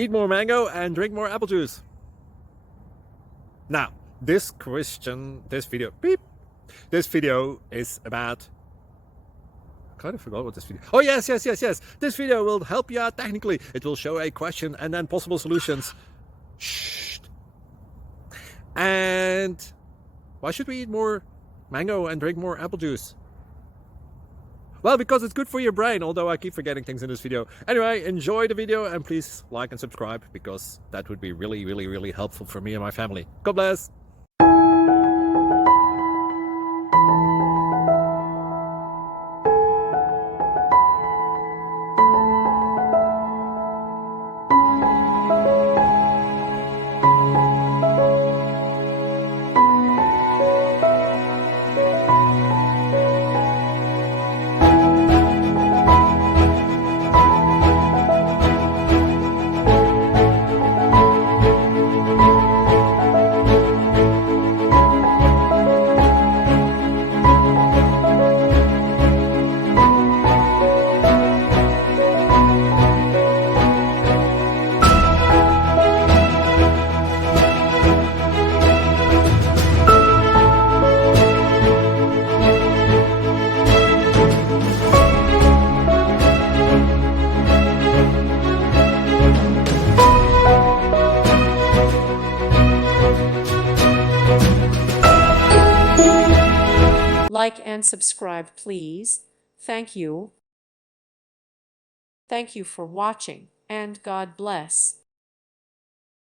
Eat more mango and drink more apple juice. Now, this video is about... I kind of forgot what this video... Oh, yes. This video will help you out technically. It will show a question and then possible solutions. Shh. And why should we eat more mango and drink more apple juice? Well, because it's good for your brain, although I keep forgetting things in this video. Anyway, enjoy the video and please like and subscribe, because that would be really helpful for me and my family. God bless! Like and subscribe, please. Thank you. Thank you for watching, and God bless.